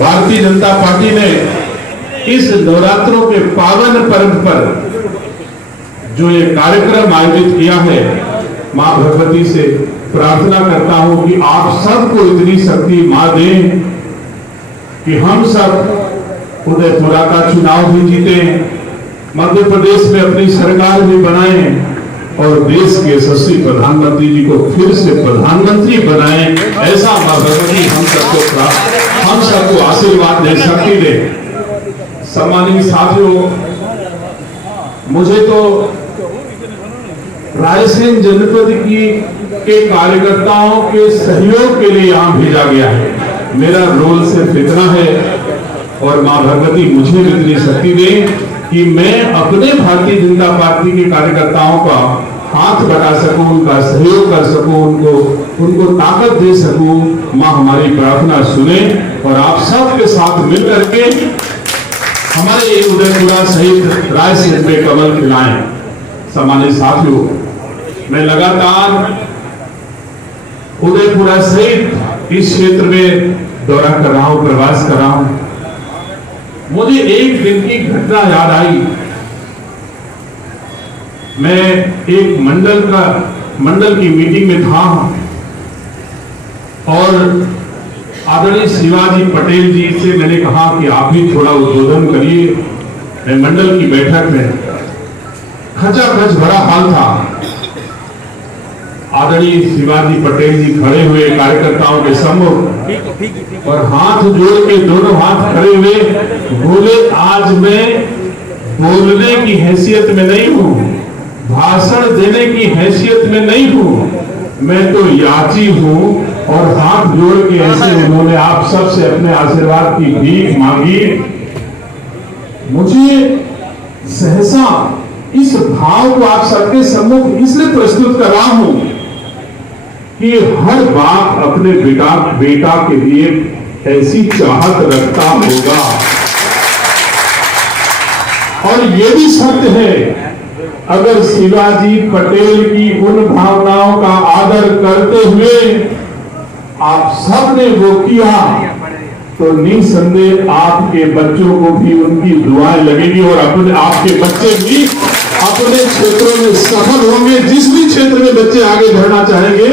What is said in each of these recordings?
Bharatiya Janata party ने इस नवरात्रों के पावन पर्व पर जो ये कार्यक्रम आयोजित किया है, मां भगवती से प्रार्थना करता हूं कि आप सबको इतनी शक्ति मां दें कि हम सब उदयपुरा का चुनाव भी जीते, मध्य प्रदेश में अपनी सरकार भी बनाएं और देश के यशस्वी प्रधानमंत्री जी को फिर से प्रधानमंत्री बनाएं। ऐसा मां भगवती हम सबको आशीर्वाद दे, शक्ति दे। सम्मानित साथियों, मुझे तो रायसेन जनपद के कार्यकर्ताओं के सहयोग के लिए यहां भेजा गया है। मेरा रोल सिर्फ इतना है और मां भगवती मुझे भी इतनी शक्ति दे कि मैं अपने भारतीय जनता पार्टी के कार्यकर्ताओं का हाथ बढ़ा सकूं, उनका सहयोग कर सकूं, उनको ताकत दे सकूं। मां हमारी प्रार्थना सुने और आप सबके साथ मिलकर के हमारे उदयपुरा सहित रायसेन में कमल खिलाएं। सम्मानित साथियों, मैं लगातार उदयपुरा सहित इस क्षेत्र में दौरा कर रहा हूं, प्रवास कर रहा हूं। मुझे एक दिन की घटना याद आई। मैं एक मंडल की मीटिंग में था और आदरणीय शिवाजी पटेल जी से मैंने कहा कि आप भी थोड़ा उद्बोधन करिए। मैं मंडल की बैठक में खचाखच भरा हाल था। आदरणीय शिवाजी पटेल जी खड़े हुए कार्यकर्ताओं के सम्मुख और हाथ जोड़ के दोनों हाथ खड़े हुए बोले, आज मैं बोलने की हैसियत में नहीं हूं, भाषण देने की हैसियत में नहीं हूं, मैं तो याची हूं। और हाथ जोड़ के ऐसे उन्होंने आप सबसे अपने आशीर्वाद की भीख मांगी। मुझे सहसा इस भाव को आप सबके सम्मुख इसलिए प्रस्तुत कर रहा हूं कि हर बाप अपने बेटा के लिए ऐसी चाहत रखता होगा। और ये भी सत्य है, अगर शिवाजी पटेल की उन भावनाओं का आदर करते हुए आप सब ने वो किया तो निसंदेह आपके बच्चों को भी उनकी दुआएं लगेगी और अपने आपके बच्चे भी अपने क्षेत्रों में सफल होंगे। जिस भी क्षेत्र में बच्चे आगे बढ़ना चाहेंगे,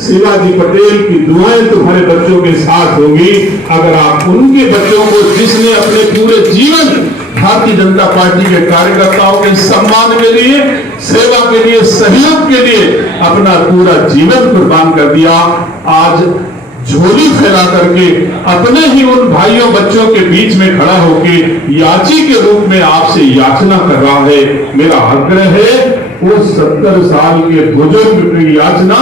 शिवाजी पटेल की दुआएं तुम्हारे बच्चों के साथ होंगी। अगर आप उनके बच्चों को, जिसने अपने पूरे जीवन भारतीय जनता पार्टी के कार्यकर्ताओं के सम्मान के लिए, सेवा के लिए, सहयोग के लिए अपना पूरा जीवन कुर्बान कर दिया, आज झोली फैला करके अपने ही उन भाइयों बच्चों के बीच में खड़ा होके याची के रूप में आपसे याचना कर रहा है। मेरा आग्रह है, वो 70 साल के बुजुर्ग की याचना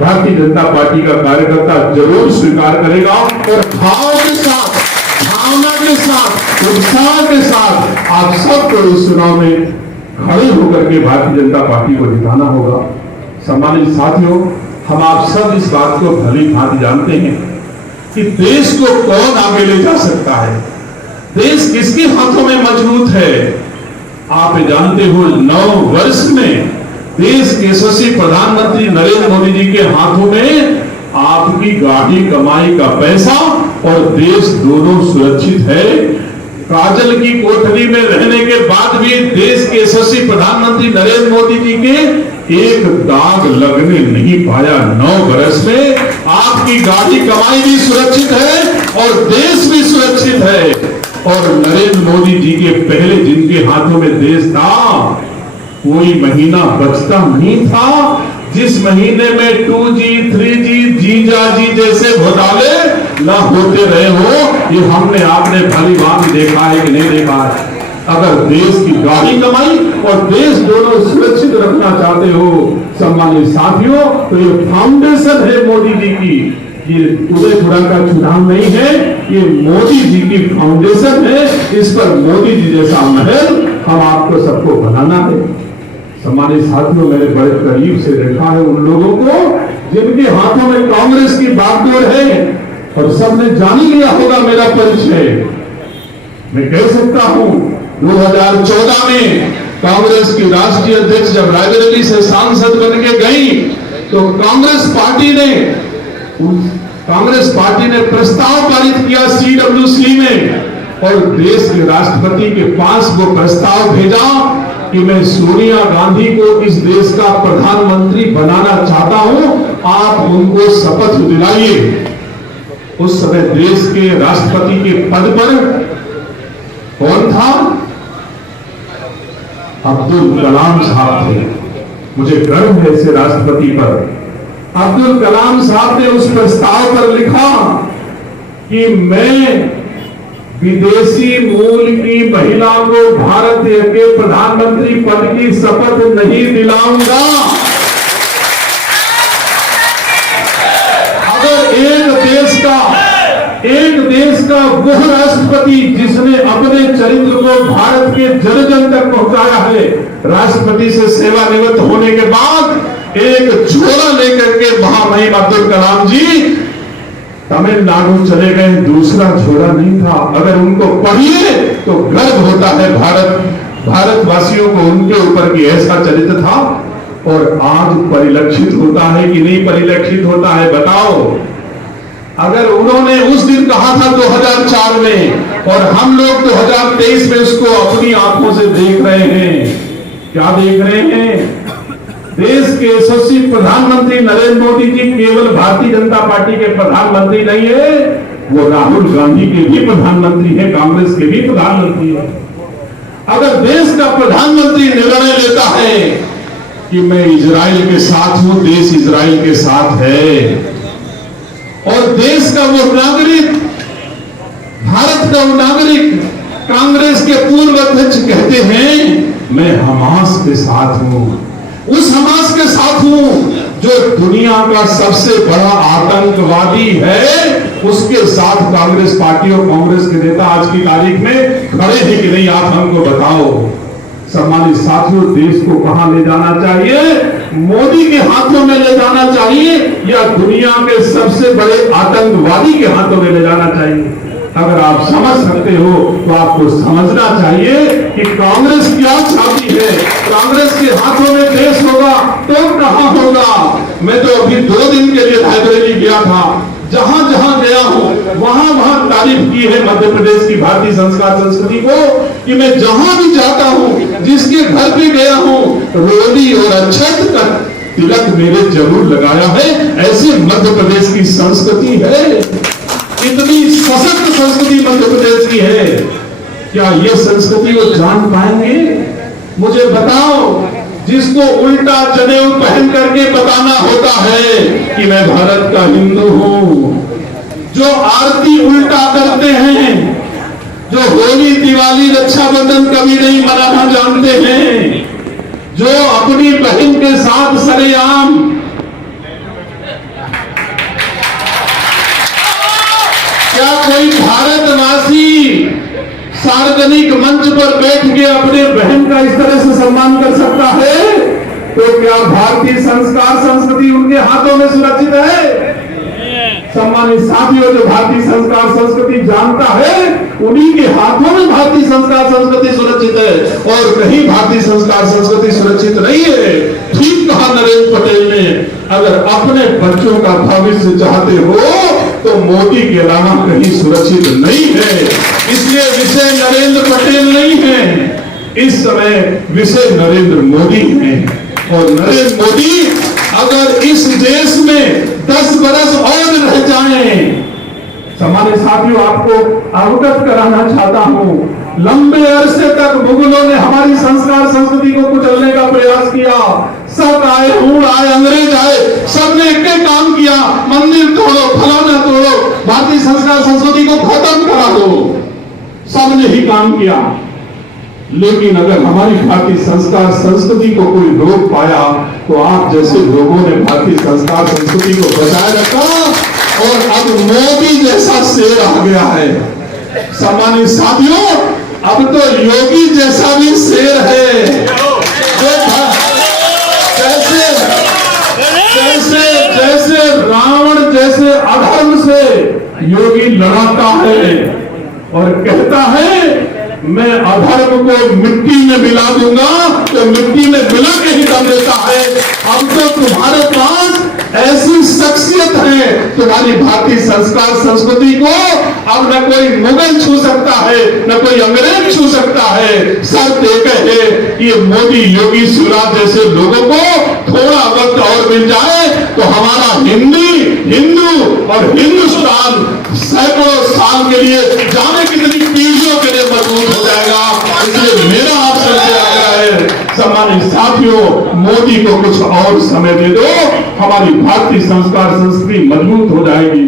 भारतीय जनता पार्टी का कार्यकर्ता जरूर स्वीकार करेगा और भाव के साथ, भावना के साथ, उत्साह के साथ आप सबको इस चुनाव में खड़े होकर के भारतीय जनता पार्टी को जिताना होगा। सम्मानित साथियों, हम आप सब इस बात को भली भांति जानते हैं कि देश को कौन आगे ले जा सकता है, देश किसके हाथों में मजबूत है। आप जानते हो, 9 वर्ष में देश के यशस्वी प्रधानमंत्री नरेंद्र मोदी जी के हाथों में आपकी गाढ़ी कमाई का पैसा और देश दोनों सुरक्षित है। काजल की कोठरी में रहने के बाद भी देश के यशस्वी प्रधानमंत्री नरेंद्र मोदी जी के एक दाग लगने नहीं पाया। 9 वर्ष में आपकी गाढ़ी कमाई भी सुरक्षित है और देश भी सुरक्षित है। और नरेंद्र मोदी जी के पहले जिनके हाथों में देश था, कोई महीना बचता नहीं था जिस महीने में 2G, 3G, जीजाजी जैसे घोटाले न होते रहे हो। ये हमने आपने भली भांति देखा है कि नहीं देखा है। अगर देश की गाढ़ी कमाई और देश दोनों सुरक्षित रखना चाहते हो सम्मानित साथियों, तो ये फाउंडेशन है मोदी जी की। ये उदयपुरा का चुनाव नहीं है, ये मोदी जी की फाउंडेशन है। इस पर मोदी जी जैसा महल हम आपको सबको बनाना है। सम्मानित साथियों, मैंने बड़े करीब से देखा है उन लोगों को जिनके हाथों में कांग्रेस की बागडोर है और सबने जान ही लिया होगा मेरा परिचय। मैं कह सकता हूं 2014 में कांग्रेस की राष्ट्रीय अध्यक्ष जब रायबरेली से सांसद बन के गई तो कांग्रेस पार्टी ने कांग्रेस पार्टी ने प्रस्ताव पारित किया CWC में और देश के राष्ट्रपति के पास वो प्रस्ताव भेजा कि मैं सोनिया गांधी को इस देश का प्रधानमंत्री बनाना चाहता हूं, आप उनको शपथ दिलाइए। उस समय देश के राष्ट्रपति के पद पर कौन था? अब्दुल कलाम साहब थे। मुझे गर्व है ऐसे राष्ट्रपति पर। अब्दुल कलाम साहब ने उस प्रस्ताव पर लिखा कि मैं विदेशी मूल की महिला को भारत के प्रधानमंत्री पद की शपथ नहीं दिलाऊंगा। अगर एक देश का वह राष्ट्रपति जिसने अपने चरित्र को भारत के जन जन तक पहुंचाया है, राष्ट्रपति से सेवानिवृत्त होने के बाद एक झोला लेकर के महामहिम अब्दुल कलाम जी तमिलनाडु चले गए, दूसरा झोला नहीं था। अगर उनको पढ़िए तो गर्व होता है भारतवासियों को उनके ऊपर की ऐसा चरित्र था। और आज परिलक्षित होता है कि नहीं परिलक्षित होता है, बताओ। अगर उन्होंने उस दिन कहा था 2004 में और हम लोग 2023 में उसको अपनी आंखों से देख रहे हैं, क्या देख रहे हैं? देश के यशस्वी प्रधानमंत्री नरेंद्र मोदी जी केवल भारतीय जनता पार्टी के प्रधानमंत्री नहीं है, वो राहुल गांधी के भी प्रधानमंत्री है, कांग्रेस के भी प्रधानमंत्री है। अगर देश का प्रधानमंत्री निर्णय लेता है कि मैं इजराइल के साथ हूं, देश इजराइल के साथ है, और देश का वो नागरिक, भारत का वो नागरिक कांग्रेस के पूर्व अध्यक्ष कहते हैं मैं हमास के साथ हूं, उस हमास के साथ हूं जो दुनिया का सबसे बड़ा आतंकवादी है, उसके साथ कांग्रेस पार्टी और कांग्रेस के नेता आज की तारीख में खड़े हैं कि नहीं, आप हमको बताओ। सम्मानित साथियों, देश को कहां ले जाना चाहिए? मोदी के हाथों में ले जाना चाहिए या दुनिया के सबसे बड़े आतंकवादी के हाथों में ले जाना चाहिए? अगर आप समझ सकते हो तो आपको समझना चाहिए कि कांग्रेस क्या चाहती है। कांग्रेस के हाथों में देश होगा तो कहां होगा? मैं तो अभी 2 दिन के लिए रायबरेली गया था, जहां जहां गया हूं वहां वहां तारीफ की है मध्य प्रदेश की भारतीय संस्कार संस्कृति को, कि मैं जहां भी जाता हूं, जिसके घर पे गया हूं, रोली और अक्षत का तिलक मेरे जरूर लगाया है। ऐसे मध्य प्रदेश की संस्कृति है, इतनी सशक्त संस्कृति मध्य प्रदेश की है। क्या ये संस्कृति वो जान पाएंगे? मुझे बताओ, जिसको उल्टा जनेऊ पहन करके बताना होता है कि मैं भारत का हिंदू हूं, जो आरती उल्टा करते हैं, जो होली दिवाली रक्षाबंधन कभी नहीं मनाना जानते हैं, जो अपनी बहन के साथ सरेआम क्या कोई भारतवासी सार्वजनिक मंच पर बैठ के अपने बहन का इस तरह से सम्मान कर सकता है? तो क्या भारतीय संस्कार संस्कृति उनके हाथों में सुरक्षित है? सम्मानित साथियों, जो भारतीय संस्कार संस्कृति जानता है उन्हीं के हाथों में भारतीय संस्कार संस्कृति सुरक्षित है, और कहीं भारतीय संस्कार संस्कृति सुरक्षित नहीं है। ठीक कहा नरेंद्र पटेल ने, अगर अपने बच्चों का भविष्य चाहते हो तो मोदी के अलावा कहीं सुरक्षित नहीं है। इसलिए विषय नरेंद्र पटेल नहीं है, इस समय विषय नरेंद्र मोदी है। और नरेंद्र मोदी अगर इस देश में 10 बरस और रह जाएं, सामान्य साथियों, आपको अवगत कराना चाहता हूं, लंबे अरसे तक मुगलों ने हमारी संस्कार संस्कृति को कुचलने का प्रयास किया। सब आए, हूण आए, अंग्रेज आए, सबने एक काम किया, मंदिर तोड़ो, फलाना तोड़ो, भारतीय संस्कार संस्कृति को खत्म करा दो, सबने ही काम किया। लेकिन अगर हमारी भारतीय संस्कार संस्कृति को कोई रोक पाया तो आप जैसे लोगों ने भारतीय संस्कार संस्कृति को बचाए रखा, और अब मोदी जैसा शेर आ गया है। सम्मानित साथियों, अब तो योगी जैसा भी शेर है, जैसे रावण जैसे अधर्म से योगी लड़ाता है और कहता है मैं अधर्म को मिट्टी में मिला दूंगा, तो मिट्टी में मिला के ही दम देता है। अब तो तुम्हारे पास ऐसी शख्सियत है, तुम्हारी भारतीय संस्कार संस्कृति को अब न कोई मुगल छू सकता है, न कोई अंग्रेज छू सकता है। शर्त एक है कि ये मोदी, योगी, शिवराज जैसे लोगों को थोड़ा वक्त और मिल जाए तो हमारा हिंदू और हिंदुस्तान सैकड़ों साल के लिए, जाने कितनी पीढ़ियों के लिए मजबूत हो जाएगा। इसलिए मेरा आप सबसे आग्रह है, सम्मानित साथियों, मोदी को कुछ और समय दे दो, हमारी भारतीय संस्कार संस्कृति मजबूत हो जाएगी।